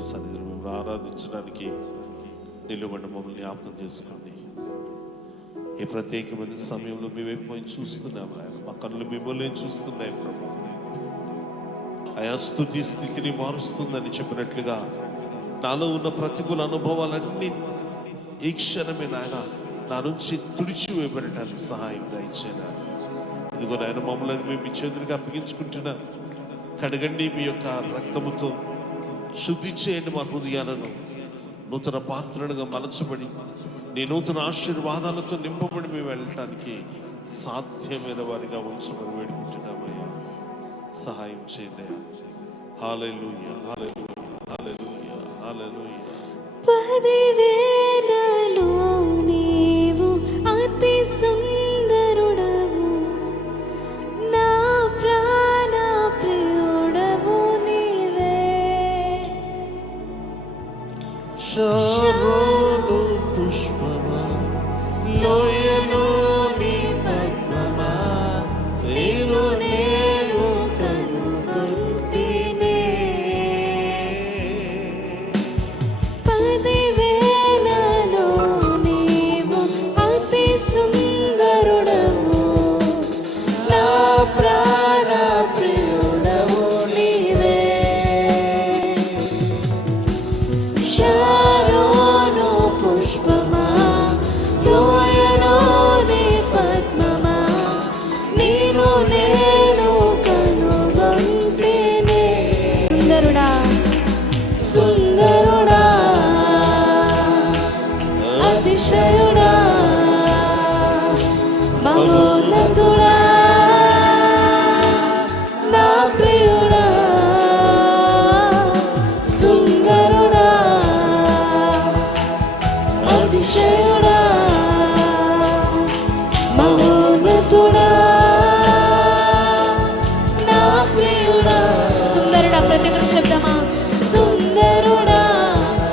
మీ సన్నిధిలో మిమ్మల్ని ఆరాధించడానికి నిలువబడి మమ్మల్ని జ్ఞాపకం చేసుకోండి. ఈ ప్రత్యేకమైన సమయంలో మేమేం పోయి చూస్తున్నాము ఆయన, మా కళ్ళు మిమ్మల్ని చూస్తున్నాయి ప్రభా. ఆయా స్తుతి స్థితిని మారుస్తుందని చెప్పినట్లుగా నాలో ఉన్న ప్రతికూల అనుభవాలన్నీ ఈ క్షణమే నాయన నా నుంచి తుడిచివేయబడటానికి సహాయం దయచేయనా. ఇదిగో నాయన మమ్మల్ని మేము మీ చేతులకు అప్పగించుకుంటున్నా. కడగండి మీ యొక్క రక్తముతో, శుద్ధి చేయండి మా హృదయాలను. నూతన పాత్రలుగా మలచబడి నీ నూతన ఆశీర్వాదాలతో నింపబడి మేము వెళ్ళటానికి సాధ్యమైన వారిగా ఉంచమని వేడుకుంటున్నామయ్యా. సహాయం చేయండి. హల్లెలూయా, హల్లెలూయా, హల్లెలూయా, హల్లెలూయా. 10,000లో నీవు అతి సుందరుడవు, నా ప్రాణ ప్రియుడవు నీవే. శారోను పుష్పమా, లోయలోని పద్మమా, నేను కనుగొంటినే. 10,000లో నీవు అతి సుందరుడవు, నా ప్రాణ ప్రియుడవు నీవే. శారోను పుష్పమా, లోయలోని పద్మమా, నేను కనుగొంటినే. సుందరుడా, సుందరుడా, అతిశయుడా, మహోన్నతుడా, నా ప్రియుడా. సుందరుడా, అతిశయుడా, మహోన్నతుడా, నా ప్రియుడా. సుందరుడా, ప్రతి ఒక్కరు చెప్దామా? సుందరుడా,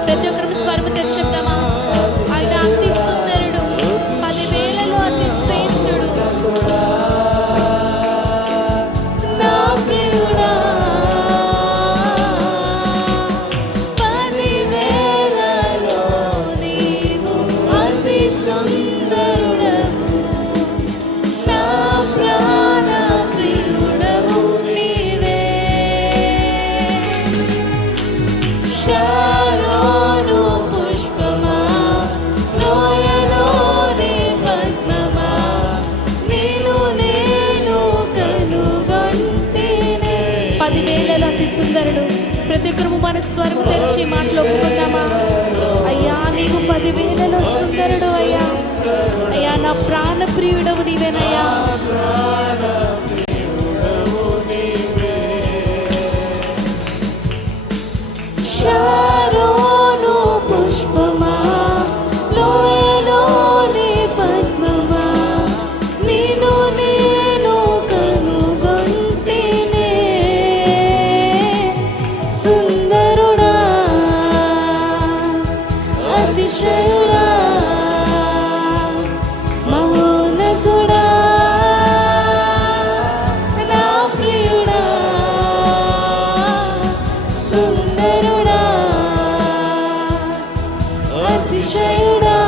ప్రతి ఒక్కరు స్వరము తెరిచి చెప్దామా? ఆయన అతి సుందరుడు, 10,000లో అతి శ్రేష్ఠుడు, నా ప్రియుడా. 10,000లో నీవు అతి సుందరుడవు, నా ప్రాణ ప్రియుడవు నీవే. శారోను పుష్పమా, లోయలోని పద్మమా, నేను కనుగొంటినే. 10,000లో అతి సుందరుడు. ప్రతి ఒక్కరు మన స్వరము తెలిసి మాటలు ఒప్పుకుందామా? అయ్యా, నీవు 10,000లో సుందరుడు అయ్యా. అయ్యా, నా ప్రాణ ప్రియుడవు నీవేనయ్యా. శారోను పుష్పమా, లోయలోని పద్మమా, నేను కనుగొంటినే. సుందరుడా, అతిశయుడా, మహోన్నతుడా, నా ప్రియుడా. సుందరుడా, అతిశయుడా,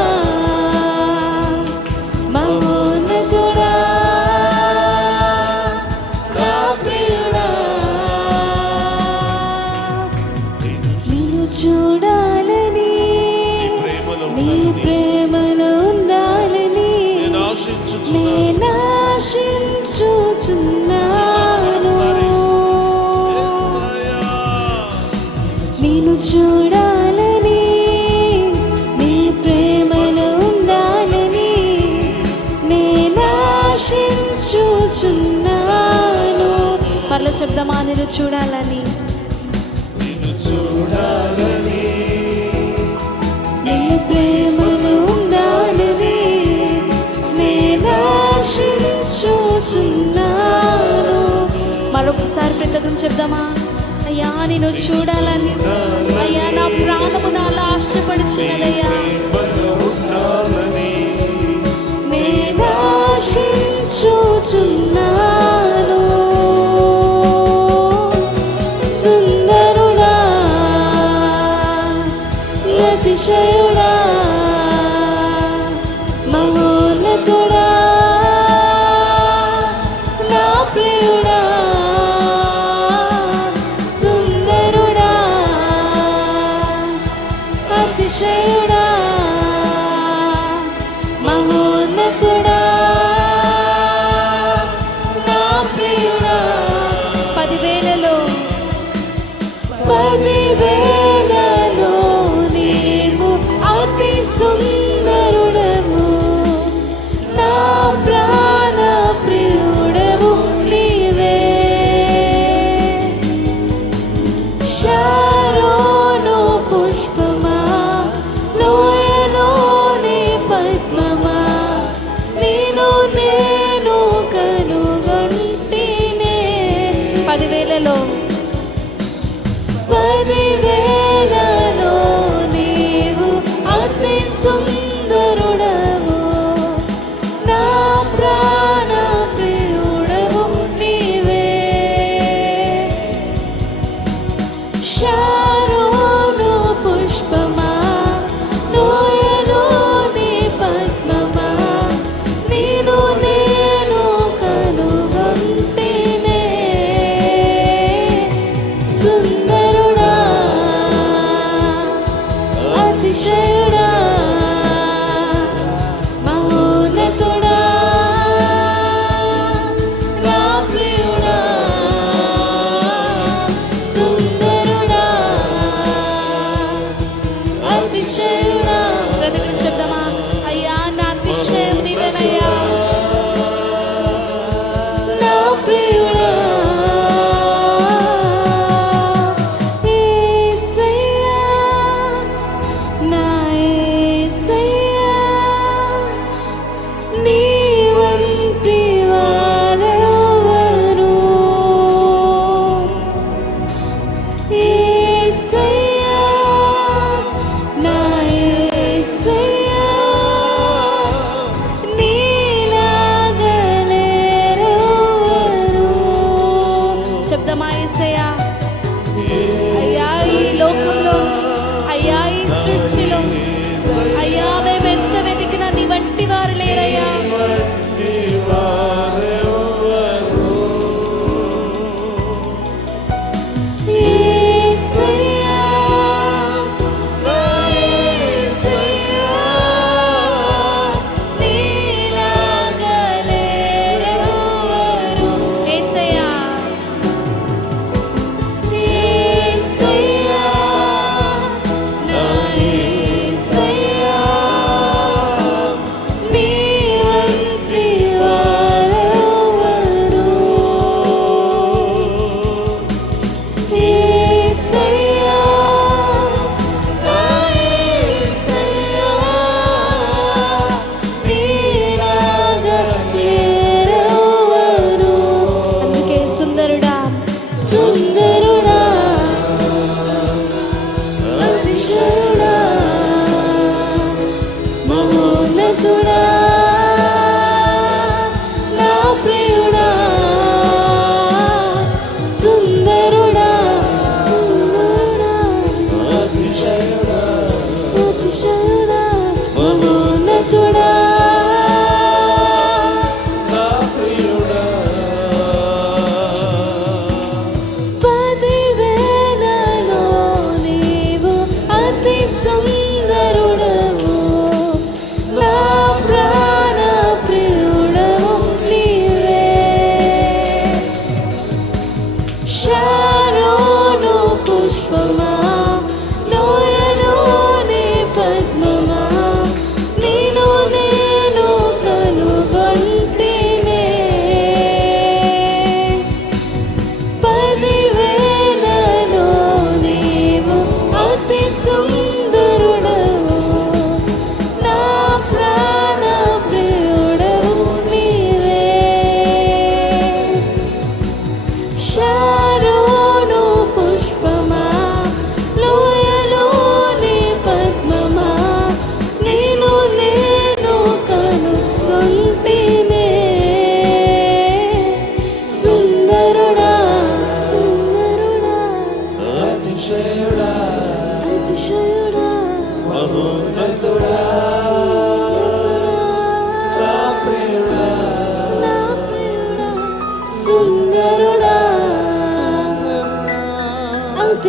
మహోన్నతుడా, నా ప్రియుడా. నిన్ను చూడాలని, నీ ప్రేమలో ఉండాలని నేను ఆశించుచున్నాను. నిన్ను చూడాలని, నీ ప్రేమలో ఉండాలని నేను ఆశించుచున్నాను. మరలా చెప్దామా? నిన్ను చూడాలని, నీ ప్రేమలో ఉండాలని నేను ఆశించుచున్నాను. మరొకసారి ప్రతి ఒక్కరు చెప్దామా? అయ్యా, నిన్ను చూడాలని, అయ్యా, నా ప్రాణము నాలో ఆశపడుచున్నదయ్యా. నేను ఆశించుచున్నాను. సుందరుడా, అతిశయుడా మహోన్నతుడా నా ప్రియుడా సుందరుడా అతిశయుడా మహోన్నతుడా నా ప్రియుడా 10,000లో నీవు అతి సుందరుడవు నా ప్రాణ ప్రియుడవు నీవే శారోను పుష్పమా లోయలోని పద్మమా నేను కనుగొంటినే 10,000లో 10,000లో నీవు అతి సుందరుడవు నా ప్రాణ ప్రియుడవు నీవే శారోను పుష్పమా లోయలోని పద్మమా నేను కనుగొంటినే సుందరుడా అతిశయుడా మహోన్నతుడా నా ప్రియుడా సుందరుడా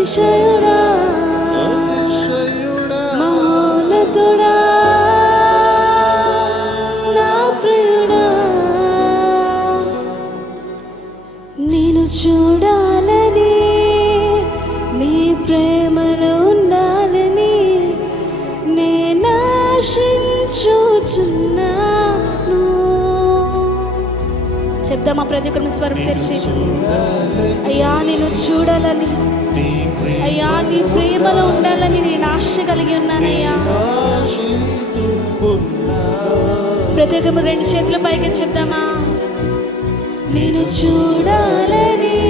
అతిశయుడా మహోన్నతుడా నా ప్రియుడా నేను చూడాలని నీ ప్రేమలో ఉండాలని నేను ఆశించుచున్నాను. చెప్దామా ప్రతి ఒక్కరు స్వరం తెరిచి? అయ్యా నేను చూడాలని, అయ్యా నీ ప్రేమలో ఉండాలని నేను ఆశ కలిగి ఉన్నానయ్యా. ప్రతి ఒక్కరు రెండు చేతుల పైకి చెప్దామా? నేను చూడాలని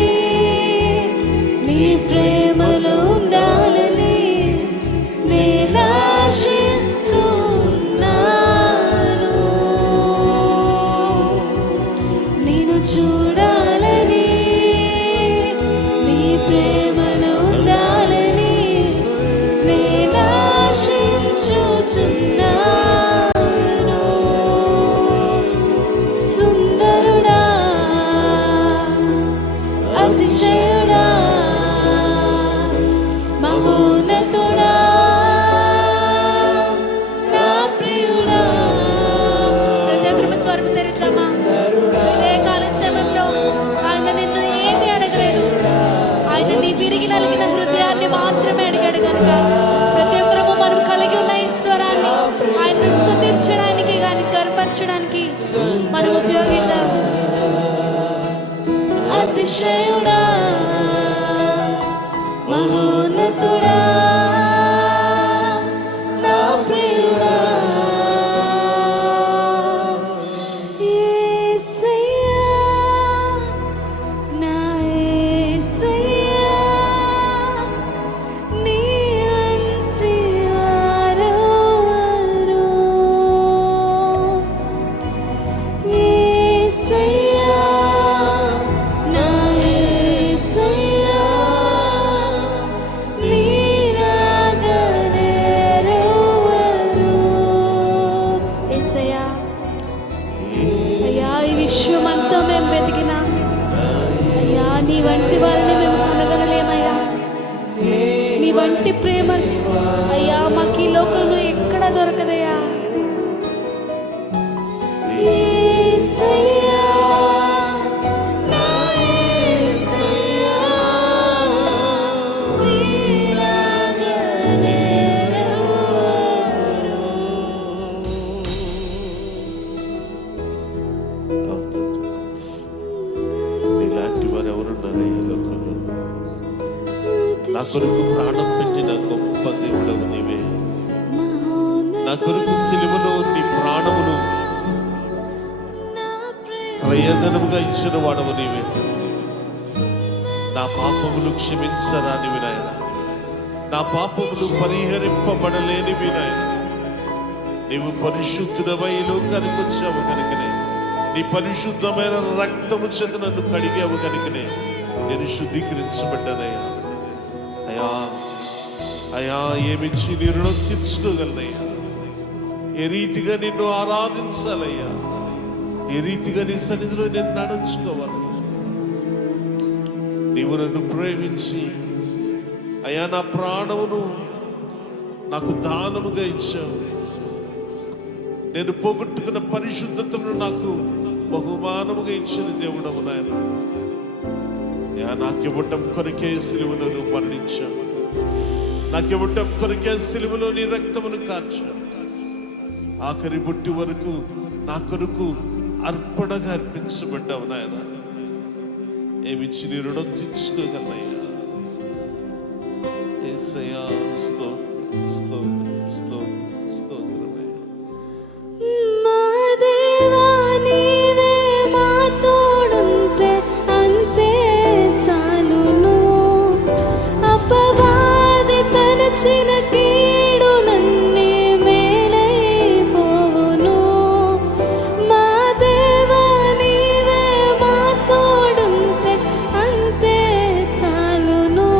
నీ ప్రేమలో ఉండాలని నేను ఆశిస్తున్నాను. నేను చూడాలని నీ ప్రేమలో ఉండాలని నేను ఆశించుచున్నాను. సుందరుడా అతిశయుడా మహోన్నతుడా నా ప్రియుడా. ప్రతి ఒక్కరు స్వరం తెరుద్దామా? ఇదే కాల సమయంలో ఆయన నిన్ను ఏమి అడగలేదు, ఆయన నీ విరిగి నలిగిన హృదయాన్ని మాత్రమే అడిగాడు కనుక ప్రతి ఒక్కరము మనం కలిగి ఉన్న ఈశ్వరాన్ని ఆయన స్తుతించడానికి కానీ కనపరచడానికి మనం ఉపయోగిద్దాం. అతిశయుడా మహోన్నతుడా నా ప్రియుడా యేసయ్యా నా యేసయ్యా నీ వంటి వారెవరు. యేసయ్యా నా యేసయ్యా నీలాగనెవరు. యేసయ్యా అయ్యా ఈ విశ్వమంతా మేము వెతికినా అయ్యా నీ వంటి వారిని మేము కనగనలేమయ్యా. నీ వంటి ప్రేమ అయ్యా మాకు ఈ లోకంలో ఎక్కడ దొరకదయ్యా. యేసయ్యా నా యేసయ్యా నీలాగనెవరు. నీలాంటి వారు ఎవరున్నారు ఈ లోకంలో? నా కొరకు ప్రాణం పెట్టిన గొప్ప దేవుడవు నీవే. నా కొరకు సిలువలో నీ ప్రాణమును క్రయధనముగా ఇచ్చిన వాడవు నీవే. నా పాపములు క్షమించరానివి నాయన, నా పాపములు పరిహరింపబడలేనివి నాయన. నీవు పరిశుద్ధుడవై ఈ లోకానికి వచ్చావు కనుకనే, నీ పరిశుద్ధమైన రక్తము చేత నన్ను కడిగావు కనుకనే నేను శుద్ధీకరించబడ్డానయ్యా. అయ్యా అయ్యా ఏమిచ్చి నీ రుణం తీర్చుకోగలనయ్యా? ఏ రీతిగా నిన్ను ఆరాధించాలయ్యా? ఏ రీతిగా నీ సన్నిధిలో నేను నడుచుకోవాలి? నీవు నన్ను ప్రేమించి అయ్యా నా ప్రాణమును నాకు దానముగా ఇచ్చావు. నేను పోగొట్టుకున్న పరిశుద్ధతను నాకు బహుమానముగా ఇచ్చిన దేవుడవు నాయన. అయ్యా నాకివ్వటం కొరకే సిలువలో నువ్వు మరణించావు, నాకివ్వటం కొరకే సిలువలో నీ రక్తమును కార్చావు. ఆఖరి బుట్టి వరకు నా కొరకు అర్పణగా అర్పించబడ్డావు నాయన. ఏమిచ్చి నీ రుణం తీర్చుకోగలనయ్యా? యేసయ్యా స్తోత్రం స్తోత్రం స్తోత్రం స్తోత్రమయ్యా. మా దేవా నీవే మా తోడుంటే అంతే చాలును. అపవాది తలచిన కీడు నన్నే మేలైపోవును. మా దేవా నీవే మా తోడుంటే అంతే చాలును.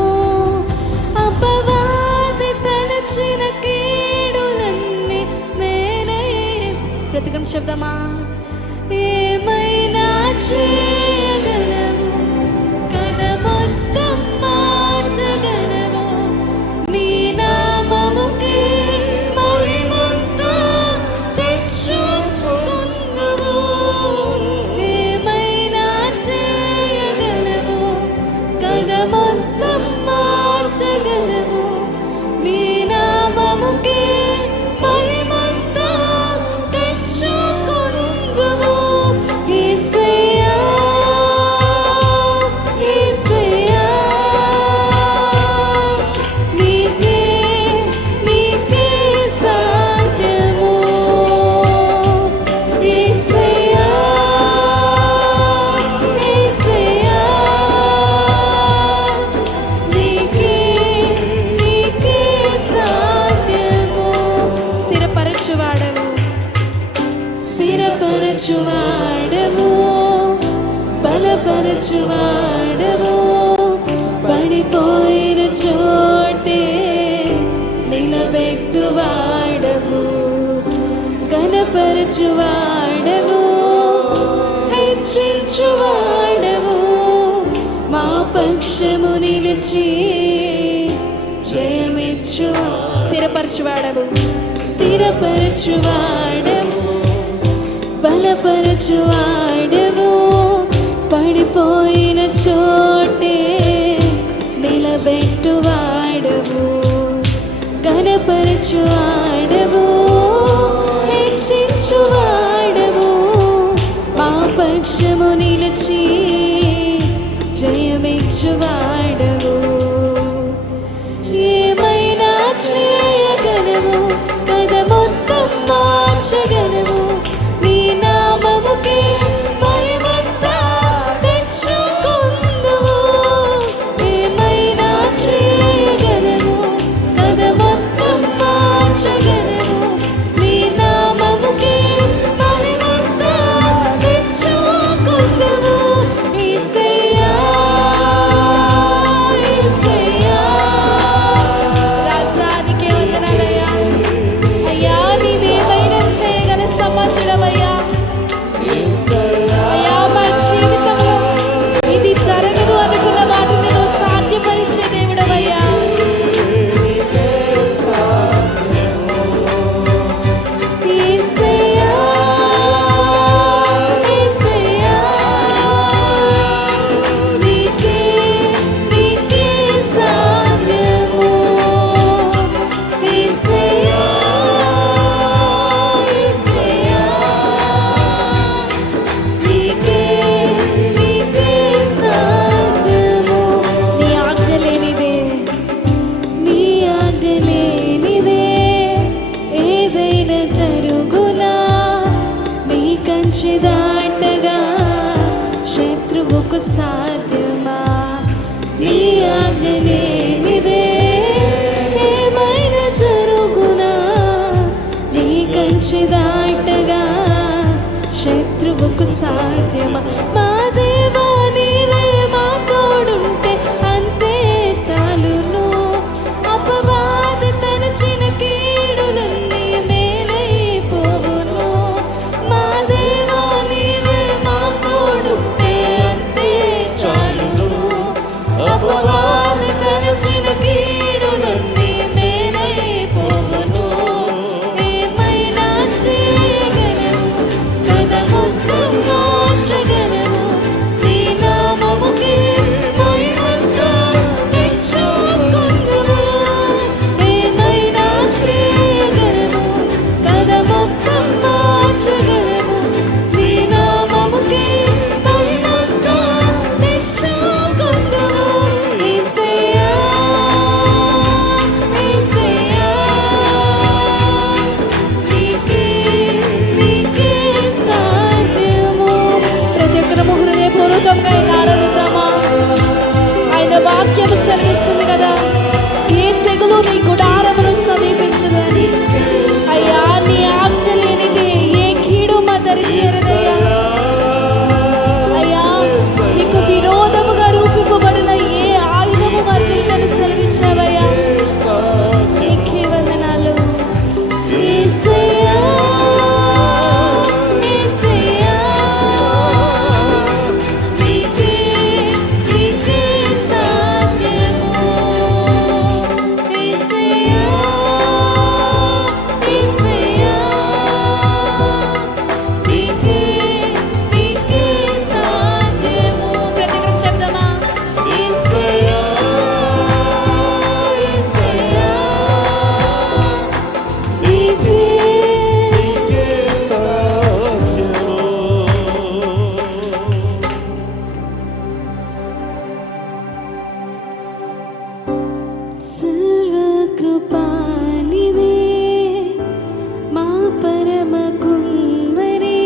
అపవాది తలచిన కీడు నన్నే ప్రతికం చెప్దామా? ఏమైనా చేయగలవు, కథ మొత్తం మార్చగలవు. స్థిరపరచువాడవు, బలపరచువాడవు, పడిపోయిన చోటే నిలబెట్టువాడవు, ఘనపరచువాడవు, హెచ్చించువాడవు, మా పక్షము నిలిచి జయమిచ్చు. స్థిరపరచువాడవు, స్థిరపరచువాడవు, బలపరచువాడవు, పడిపోయిన చోటే నిలబెట్టువాడవు, ఘనపరచువాడవు, హెచ్చించువాడవు, మా పక్షము నిలిచి జయమిచ్చువాడవు. ఏమైనా చేయగలవు, కథ మొత్తం మార్చగలవు, నీ నామముకే మహిమంతా తెచ్చుకుందువు. ఏమైనా చేయగలవు, కథ మొత్తం మార్చగలవు, నీ నామముకే మహిమంతా తెచ్చుకుందువు. యేసయ్యా, యేసయ్యా, రాజానికే వందనాలయ్యా. అయ్యా, నీవేమైనా చేయగల సమర్థుడవయ్యా. అయ్యా, మా జీవితంలో ఇది జరగదు అనుకున్న వాటిని నువ్వు సాధ్యపరిచే దేవుడవయ్యా. యేసయ్యా, యేసయ్యా, నీకే నీకే సాధ్యము. యేసయ్యా, యేసయ్యా, నీకే నీకే సాధ్యము. నీ ఆజ్ఞ లేనిదే, నీ ఆజ్ఞ లేనిదే ఏదైనా జరుగునా. నీ కంచె దాటగా శత్రువుకు సాధ్యమా. నీ ఆజ్ఞ లేనిదే ఏమైనా జరుగునా. నీ కంచె దాటగా శత్రువుకు సాధ్యమా. మా దేవా, నీవే మా తోడుంటే అంతే చాలును. అపవాది తలచిన కీడులన్నీ మేలైపోవును. మా దేవా, నీవే మా తోడుంటే అంతే చాలును. అపవాది తలచిన కీడులన్నీ మేలైపోవును. ఏమైనా చేయగలవు, కథ మొత్తం మార్చగలవు, నీ నామముకే మహిమంతా తెచ్చుకుందువు. ఏమైనా చేయగలవు, కథ మొత్తం మార్చగలవు, నీ నామముకే మహిమంతా తెచ్చుకుందువు. యేసయ్యా, యేసయ్యా, నీకే నీకే సాధ్యము. ప్రతి ఒక్కరము హృదయపూర్వకంగా ఆయన ఆరాధిద్దామా. ఆయన వాక్యము సెలవిస్తుంది కదా, ఏ తెగులు నీ గుడారమును సమీపించదు అని. అయ్యా, నీ ఆజ్ఞ లేనిదే ఏ కీడు మా దరి చేరదయ్యా. అయ్యా, నీకు విరోధముగా రూపింపబడిన ఏ ఆయుధము వర్ధిల్లని సెలవిచ్చావయ్యా. నీకే వందనాలు. యేసయ్యా, యేసయ్యా, నీకే నీకే సాధ్యము. యేసయ్యా, యేసయ్యా, నీకే నీకే సాధ్యము. ప్రతి ఒక్కరు చెప్దామా. యేసయ్యా, యేసయ్యా, నీకే నీకే సాధ్యము. సర్వకృపానిదే మా పరమ కుమ్మరి.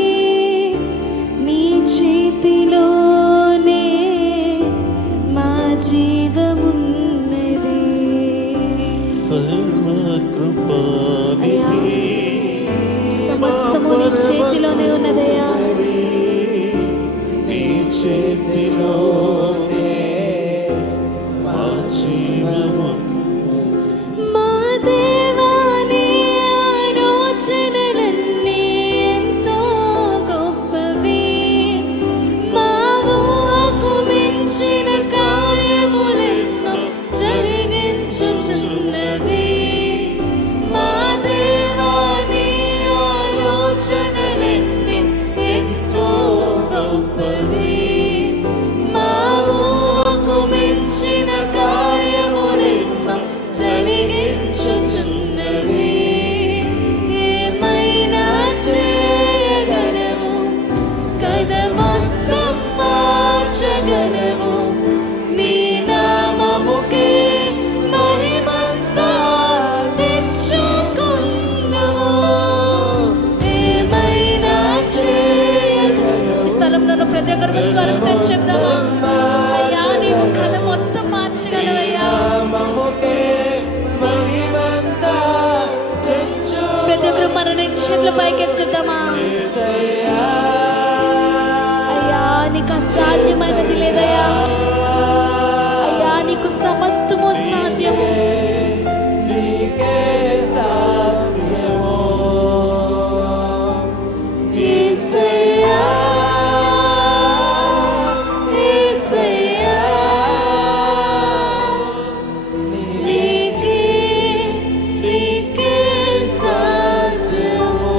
నీ చేతిలోనే మా జీవమున్నది. సర్వకృపానిధి సమస్తము నీ చేతిలోనే ఉన్నదయ్యా. నీ చేతిలోనే మా జీవము. మా దేవా నీ ఆలోచనలన్నీ ఎంతో గొప్పవి, మా ఊహకు మించిన కార్యములెన్నో జరిగించుచున్నవి. మా దేవా నీ ఆలోచనలన్నీ ఎంతో గొప్పవి, మా ఊహకు మించిన కార్యములెన్నో జరిగించుచున్నవి. ఏమైనా చేయగలవు కదా, మొత్తం మార్చగలవు. నీ నామముకే మహిమంతా తెచ్చుకుందుము. ఏమైనా చేయగలవు. ఈ స్థలంలో ప్రతి ఒక్కరు స్వరం తెచ్చి చెప్దామా? అయ్యా నీవు కళ మొత్తం మార్చగలవయ్యా. ప్రతి ఒక్కరు మన రెండు చేతుల పైకి చెప్దామా? అయ్యా నీకు అసాధ్యమైనది లేదయ్యా. అయ్యా నీకు సమస్తము సాధ్యము. యేసయ్యా, యేసయ్యా, నీకే సాధ్యము.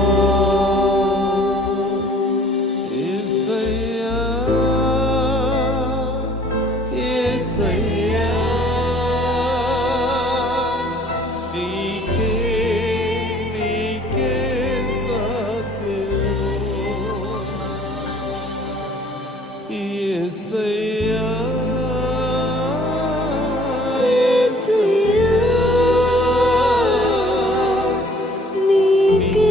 యేసయ్యా, యేసయ్యా, నీకే సాధ్యము. యేసయ్యా, యేసయ్యా, నీకే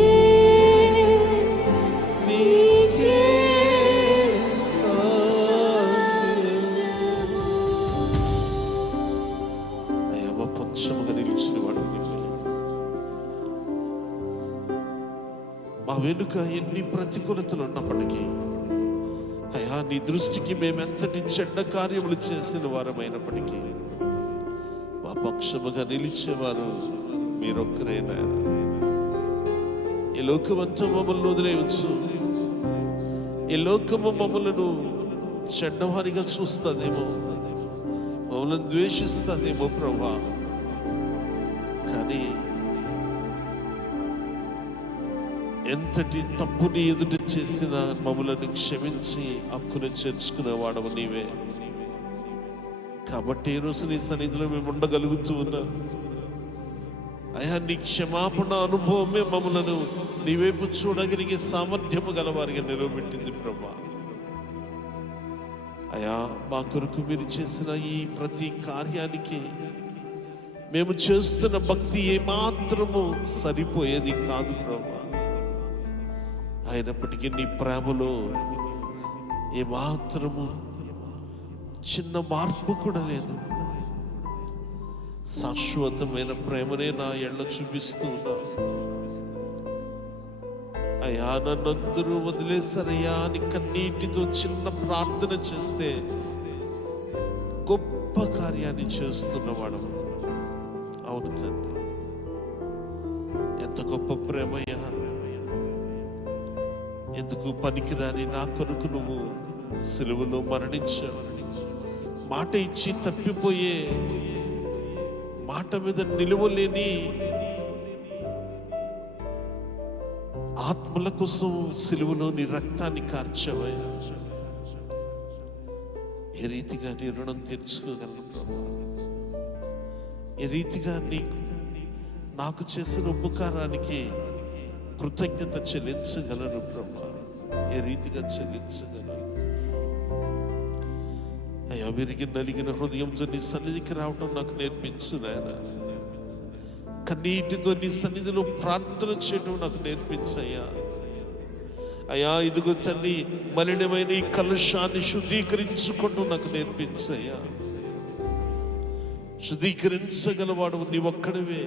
అయ్యా మా పక్షముగా నిలిచిన వాడు నీవే. మా వెనుక ఎన్ని ప్రతికూలతలు ఉన్నప్పటికీ అయ్యా నీ దృష్టికి మేమెంతటి చెడ్డ కార్యములు చేసిన వారమైనప్పటికీ మా పక్షముగా నిలిచేవారు మీరొక్కరే నాయనా. ఈ లోకమంతా మమ్మల్ని వదిలేయవచ్చు, ఈ లోకము మమ్మలను చెడ్డవారిగా చూస్తుందేమో, మమ్మల్ని ద్వేషిస్తుందేమో ప్రభా. కానీ ఎంతటి తప్పుని ఎదుట చేసిన మమ్మల్ని క్షమించి హక్కును చేర్చుకునేవాడవు నీవే. కాబట్టి ఈ రోజు నీ సన్నిధిలో మేము ఉండగలుగుతూ ఉన్నాం. అయ్యా నీ క్షమాపణ అనుభవమే మమ్మలను నీవైపు చూడగలిగే సామర్థ్యము గలవారిగా నిలబెట్టింది ప్రభా. అయ్యా మా కొరకు మీరు చేసిన ఈ ప్రతి కార్యానికి మేము చేస్తున్న భక్తి ఏమాత్రము సరిపోయేది కాదు ప్రభా. అయినప్పటికీ నీ ప్రేమలో ఏమాత్రము చిన్న మార్పు కూడా లేదు. శాశ్వతమైన ప్రేమనే నా ఎళ్ళ చూపిస్తూ ఉన్నా. అయ్యా నన్నందరూ వదిలేసరయ్యా అని కన్నీటితో చిన్న ప్రార్థన చేస్తే గొప్ప కార్యాన్ని చేస్తున్నవాడు. అవును తండ్రి, ఎంత గొప్ప ప్రేమయ్యా. ఎందుకు పనికిరాని నా కొరకు నువ్వు సిలువలో మరణించావు. మాట ఇచ్చి తప్పిపోయే, మాట మీద నిలువలేని ఆత్మల కోసం సిలువలో నీ రక్తాన్ని కార్చావయ్యా. ఏ రీతిగా నీ రుణం తీర్చుకోగలను ప్రభా? ఏ రీతిగా నాకు చేసిన ఉపకారానికి కృతజ్ఞత చెల్లించగలను ప్రభా? ఏ రీతిగా చెల్లించగలను? అయ్యా విరిగి నలిగిన హృదయంతో నీ సన్నిధికి రావడం నాకు నేర్పించు నాయన. కన్నీటితో నీ సన్నిధిలో ప్రార్థన చేయడం నాకు నేర్పించయ్యా. అయ్యా ఇదిగో తల్లి, మలినమైన ఈ కలుషాన్ని శుద్ధీకరించుకుంటూ నాకు నేర్పించయ్యా. శుద్ధీకరించగలవాడు నీ ఒక్కడివే.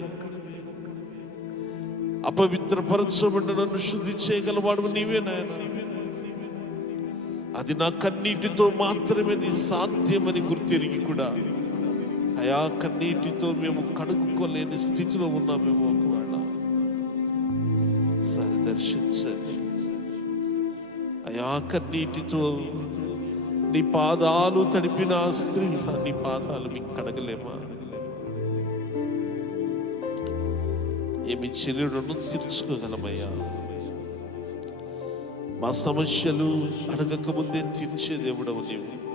అపవిత్రపరచబడిన నన్ను శుద్ధి చేయగలవాడు నీవే నాయన. అది నా కన్నీటితో మాత్రమే అది సాధ్యమని గుర్తెరిగి కూడా అయా కన్నీటితో మేము కడుక్కోలేని స్థితిలో ఉన్నామేమో. ఒకవేళ సరి దర్శించండి అయా. కన్నీటితో నీ పాదాలు తడిపిన ఆ స్త్రీలా నీ పాదాలు మీకు కడగలేమా? ఏమి చెల్లి రుణం తీర్చుకోగలమయ్యా? మా సమస్యలు అడగక ముందే తీర్చే దేవుడవు నీవు.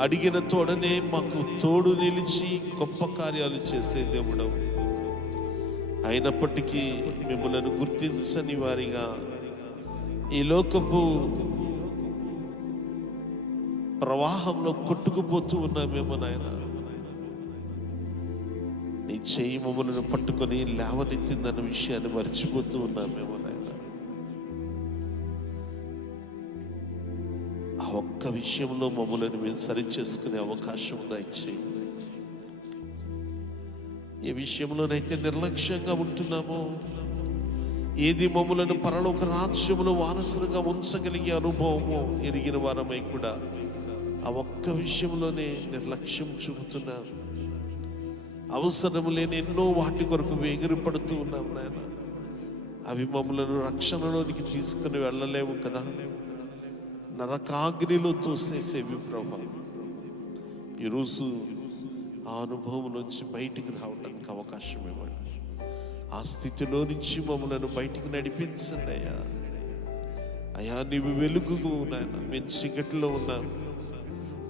అడిగిన తోడనే మాకు తోడు నిలిచి గొప్ప కార్యాలు చేసే దేవుడవు. అయినప్పటికీ మిమ్మల్ని గుర్తించని వారిగా ఈ లోకపు ప్రవాహంలో కొట్టుకుపోతూ ఉన్నామేమో నాయన. నీ చేయి మమ్మలను పట్టుకొని లేవనెత్తిందన్న విషయాన్ని మర్చిపోతూ ఉన్నామేమో నాయన. ఆ ఒక్క విషయంలో మమ్మల్ని మేము సరి చేసుకునే అవకాశం దయచేయి. ఏ విషయంలోనైతే నిర్లక్ష్యంగా ఉంటున్నామో, ఏది మమ్మలను పరలోక రాజ్యములో వారసులుగా ఉంచగలిగే అనుభవమో ఎరిగిన వారమై కూడా ఆ ఒక్క విషయంలోనే నిర్లక్ష్యం చూపుతున్నారు. అవసరం లేని ఎన్నో వాటి కొరకు ఎగిరిపడుతూ ఉన్నాం నాయన. అవి మమ్మలను రక్షణలోనికి తీసుకుని వెళ్ళలేవు కదా. నరకాగ్నిలో తోసేసేవి ప్రభా. ఈరోజు ఆ అనుభవం నుంచి బయటికి రావడానికి అవకాశం ఇవ్వండి. ఆ స్థితిలో నుంచి మమ్మల్ని బయటికి నడిపించండి అయ్యా. అయ్యా నీవు వెలుగు నాయన, మేము చీకటిలో ఉన్నాం.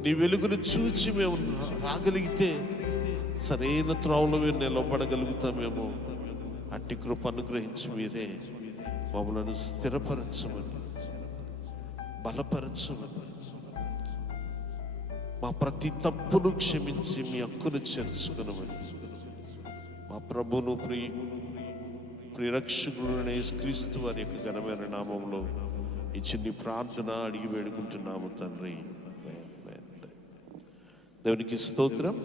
నీ వెలుగును చూచి మేము రాగలిగితే సరైన త్రోవలో మేము నిలబడగలుగుతామేమో. అట్టి కృప అనుగ్రహించి మీరే మమ్మల్ని స్థిరపరచమని, బలపరచమని, మా ప్రతి తప్పును క్షమించి మీ హక్కును చేర్చుకునమని మా ప్రభును ప్రియరక్షకుడైన యేసుక్రీస్తు వారి యొక్క ఘనమైన నామంలో ఈ చిన్ని ప్రార్థన అడిగి వేడుకుంటున్నాము తండ్రి. దేవునికి స్తోత్రం.